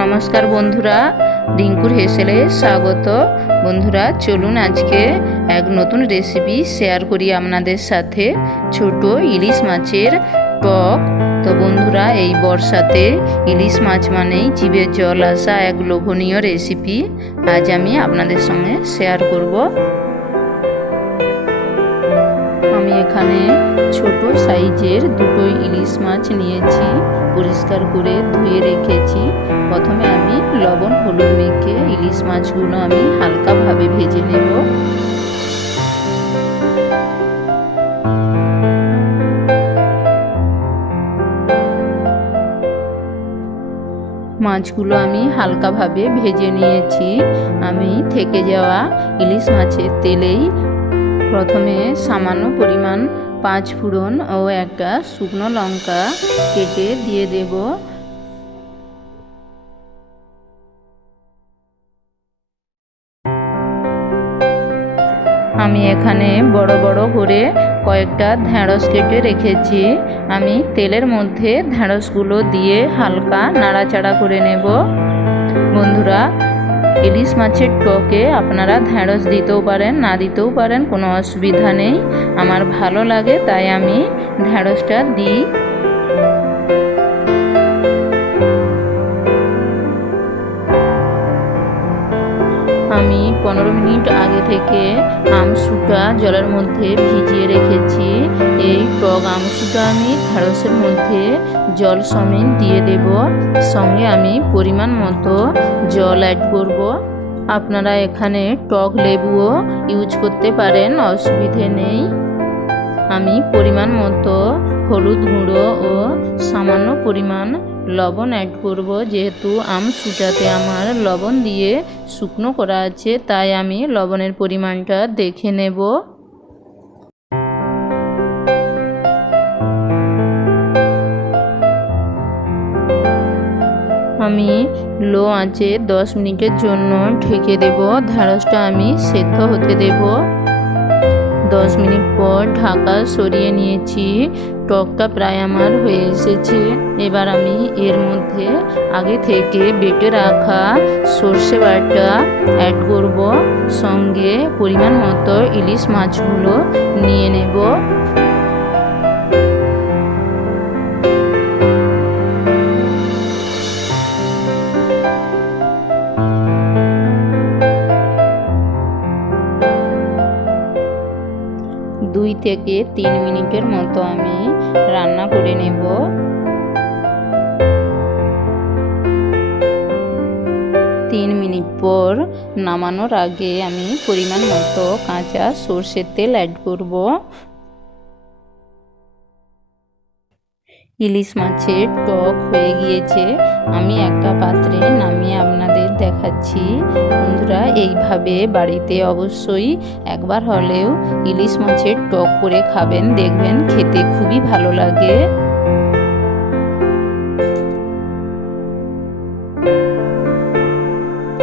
নমস্কার বন্ধুরা রিঙ্কুর হেসেলে স্বাগত। বন্ধুরা, চলুন আজকে এক নতুন রেসিপি শেয়ার করি আপনাদের সাথে। ছোট ইলিশ মাছের টক। তো বন্ধুরা, এই বর্ষাতে ইলিশ মাছ মানেই জিভে জল আসা এক লোভনীয় রেসিপি আজ আমি আপনাদের সঙ্গে শেয়ার করব। আমি এখানে ছোট সাইজের দুটো ইলিশ মাছ নিয়েছি। পরিষ্কার করে ধুয়ে রেখেছি। প্রথমে আমি লবণ, হলুদ মেখে ইলিশ মাছগুলো আমি হালকাভাবে ভেজে নেব। মাছগুলো আমি হালকাভাবে ভেজে নিয়েছি। আমি থেকে যাওয়া ইলিশ মাছের তেলেই প্রথমে সামান্য পরিমাণ পাঁচ ফোড়ন ও একটা শুকনো লঙ্কা কেটে দিয়ে দেব। আমি এখানে বড় বড় করে কয়েকটা ঢ্যাঁড়স কেটে রেখেছি। আমি তেলের মধ্যে ঢ্যাঁড়সগুলো দিয়ে হালকা নাড়াচাড়া করে নেব। বন্ধুরা ইলিশ মাছের টকে আপনারা ঢেঁড়স দিতেও পারেন, না দিতেও পারেন, কোনো অসুবিধা নেই। আমার ভালো লাগে, তাই আমি ঢেঁড়সটা দিই। আমি পনেরো মিনিট আগে থেকে আমসুটা জলের মধ্যে ভিজিয়ে রেখেছি। এই টক আমসুটা আমি ঢ্যাঁড়সের মধ্যে জল সমেত দিয়ে দেব। সঙ্গে আমি পরিমাণ মতো জল অ্যাড করব। আপনারা এখানে টক লেবুও ইউজ করতে পারেন, অসুবিধে নেই। আমি পরিমাণ মতো হলুদ গুঁড়ো ও সামান্য পরিমাণ লবণ অ্যাড করব, যেহেতু আম সুটাতে আমার লবণ দিয়ে শুকনো করা আছে, তাই আমি লবণের পরিমাণটা দেখে নেব। আমি লো আঁচে দশ মিনিটের জন্য ঢেকে দেব ঢ্যাঁড়সটা আমি সেদ্ধ হতে দেবো। দশ মিনিট পর ঢাকা সরিয়ে নিয়েছি, টকটা প্রায় আমার হয়ে এসেছে। এবার আমি এর মধ্যে আগে থেকে বেটে রাখা সর্ষে বাটা অ্যাড করব। সঙ্গে পরিমাণ মতো ইলিশ মাছগুলো নিয়ে নেব। দুই থেকে তিন মিনিটের মতো আমি রান্না করে নেব। মিনিট পর নামানোর আগে আমি পরিমাণ মতো কাঁচা সর্ষের তেল অ্যাড করব। ইলিশ মাছের টক হয়ে গিয়েছে। আমি একটা পাত্রে নামিয়ে আপনাদের দেখাচ্ছি। বন্ধুরা, এইভাবে বাড়িতে অবশ্যই একবার হলেও ইলিশ মাছের টক করে খাবেন। দেখবেন খেতে খুবই ভালো লাগে।